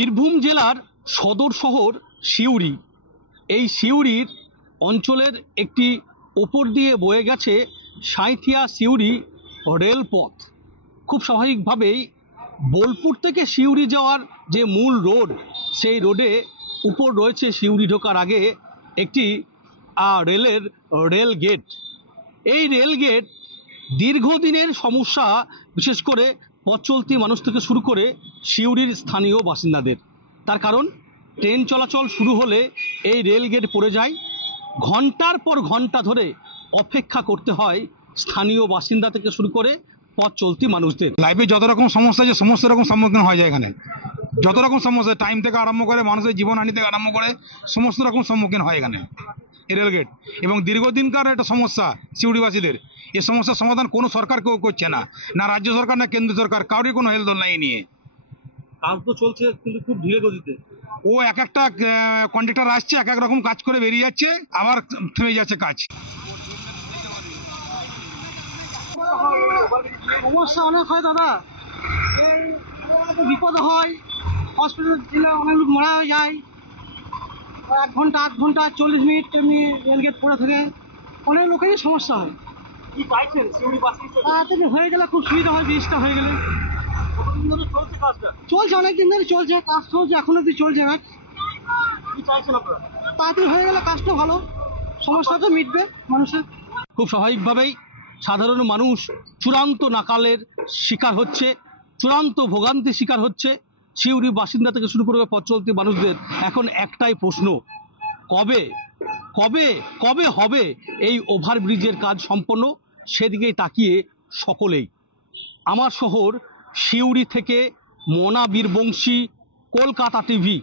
বীরভূম জেলার সদর শহর সিউড়ি। এই সিউড়ির অঞ্চলের একটি ওপর দিয়ে বয়ে গেছে সাঁইথিয়া সিউড়ি রেলপথ। খুব স্বাভাবিকভাবেই বোলপুর থেকে সিউড়ি যাওয়ার যে মূল রোড, সেই রোডে উপর রয়েছে সিউড়ি ঢোকার আগে একটি রেল গেট। এই রেল গেট দীর্ঘদিনের সমস্যা, বিশেষ করে পথ চলতি মানুষ থেকে শুরু করে সিউড়ির স্থানীয় বাসিন্দাদের। তার কারণ, ট্রেন চলাচল শুরু হলে এই রেল গেট পড়ে যায়, ঘন্টার পর ঘন্টা ধরে অপেক্ষা করতে হয় স্থানীয় বাসিন্দা থেকে শুরু করে পথ চলতি মানুষদের। লাইফে যত রকম সমস্যা আছে সমস্ত রকম সম্মুখীন হয়ে যায় এখানে। যত রকম সমস্যা, টাইম থেকে আরম্ভ করে মানুষের জীবনহানি থেকে আরম্ভ করে সমস্ত রকম সম্মুখীন হয় এখানে এই রেলগেট। এবং দীর্ঘদিনকার একটা সমস্যা সিউড়িবাসীদের। এই সমস্যার সমাধান কোনো সরকার কেউ করছে না, না রাজ্য সরকার না কেন্দ্র সরকার, কারোরই কোনো হেলদোল নাই নিয়ে। কাজ তো চলছে কিন্তু খুব ধীরে গতিতে। ও এক একটা কন্ট্রাক্টর আসছে, এক এক রকম কাজ করে বেরিয়ে যাচ্ছে, আবার থেমে যাচ্ছে কাজ। সমস্যা অনেক হয় দাদা, বিপদ হয়, হসপিটাল দিলে অনেক লোক মারা যায়। 1 ঘন্টা 8 ঘন্টা 40 মিনিট এমনি রেলগেট পড়ে থাকে, অনেক লোকেরই সমস্যা হয়। কি চাইছেন সিউড়িবাসী হিসেবে? তাড়াতাড়ি হয়ে গেলে খুব সুবিধা হয়, জিনিসটা হয়ে গেলে। কতদিন ধরে চলছে কাজটা? চলছে অনেকদিন ধরে চলছে, কাজ চলছে, এখন অব্দি চলছে কাজ। কি চাইছেন আপনারা? তাড়াতাড়ি হয়ে গেলে কাজটা ভালো, সমস্যা তো মিটবে মানুষের। খুব স্বাভাবিকভাবেই সাধারণ মানুষ চূড়ান্ত নাকালের শিকার হচ্ছে, চূড়ান্ত ভোগান্তির শিকার হচ্ছে। সিউড়ি বাসিন্দা থেকে শুরু করে পথ চলতি মানুষদের এখন একটাই প্রশ্ন, কবে কবে কবে হবে এই ওভারব্রিজের কাজ সম্পন্ন? সেদিকেই তাকিয়ে সকলেই। আমার শহর সিউড়ি থেকে মনা বীরবংশী, কলকাতা টিভি।